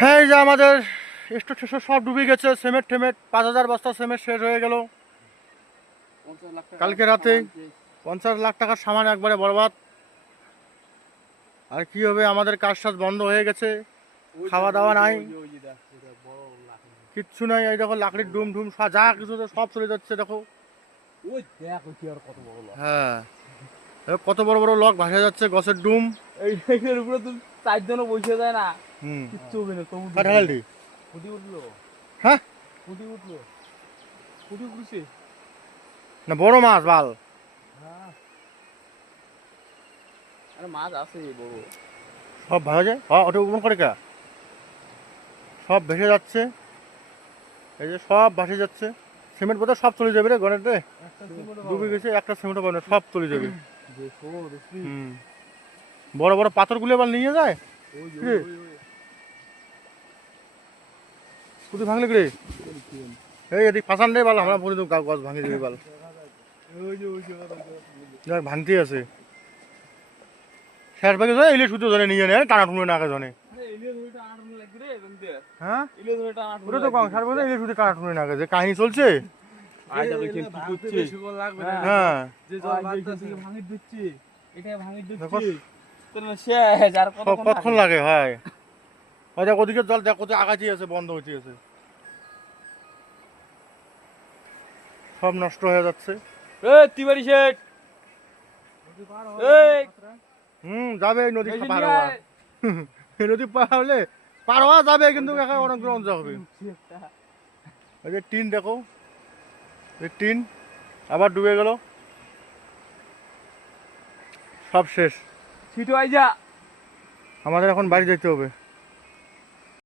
হ্যাঁ, এই যে আমাদের স্টোর টেস্টোর সব ডুবে গেছে, সিমেন্ট টেমেন্ট 5,000 বস্তা সিমেন্ট শেষ হয়ে গেল কালকে রাতে। 50 লাখ টাকার সামান একবারে বরবাদ। আর কি হবে, আমাদের কাজ টাজ বন্ধ হয়ে গেছে, খাওয়া দাওয়া নাই, কিচ্ছু নাই। এই দেখো লাকড়ির ডুম ঢুম যা কিছু সব চলে যাচ্ছে, দেখো। হ্যাঁ, কত বড় বড় লক ভাসে যাচ্ছে, গাছের ডুম। এইটার উপরে তো 4 জনও বসে যায় না, কিচ্ছু হবে না। তবু ফুটি উঠলো। হ্যাঁ, ফুটি উঠলো, ফুটি উঠছে না বড় মাছ বাল। আরে মাছ আছে বড়, সব ভাসা যায়। ওটা উপর করে কা সব ভেসে যাচ্ছে, এই যে সব ভাসে যাচ্ছে। সিমেন্ট বোধহয় সব চলে যাবে রে গণেতে, ডুবে গেছে, একটা সিমেন্টও পাবে না, সব চলে যাবে। বড় বড় পাথরগুলো এবার নিয়ে যায়। কুদি ভাঙলে রে, এই এদিক ফাঁসান রে বাল, আমরা পরে গাছ ভাঙে দিবি বাল। ভাঙতে আছে শেষ ভাগে যায়, ইলিশ শুধু ধরে নিয়ে নেয়, টানা টুনে নাকে জনে। হ্যাঁ, ওটা তো কম সার বোঝা, ইলিশ শুধু টানা টুনে নাকে, যে কাহিনী চলছে। কতক্ষণ লাগে ভাই, ওদিকে জল দেখ, কোথায় আগাছি আছে, বন্ধ হইতে আছে, সব নষ্ট হয়ে যাচ্ছে। যাবে নদী পার হওয়া, নদী পার হলে পার হওয়া যাবে, কিন্তু অনেক দূর অঞ্চল হবে। এই যে টিন দেখো, এই টিন আবার ডুবে গেল, সব শেষ। আমাদের এখন বাড়ি যেতে হবে।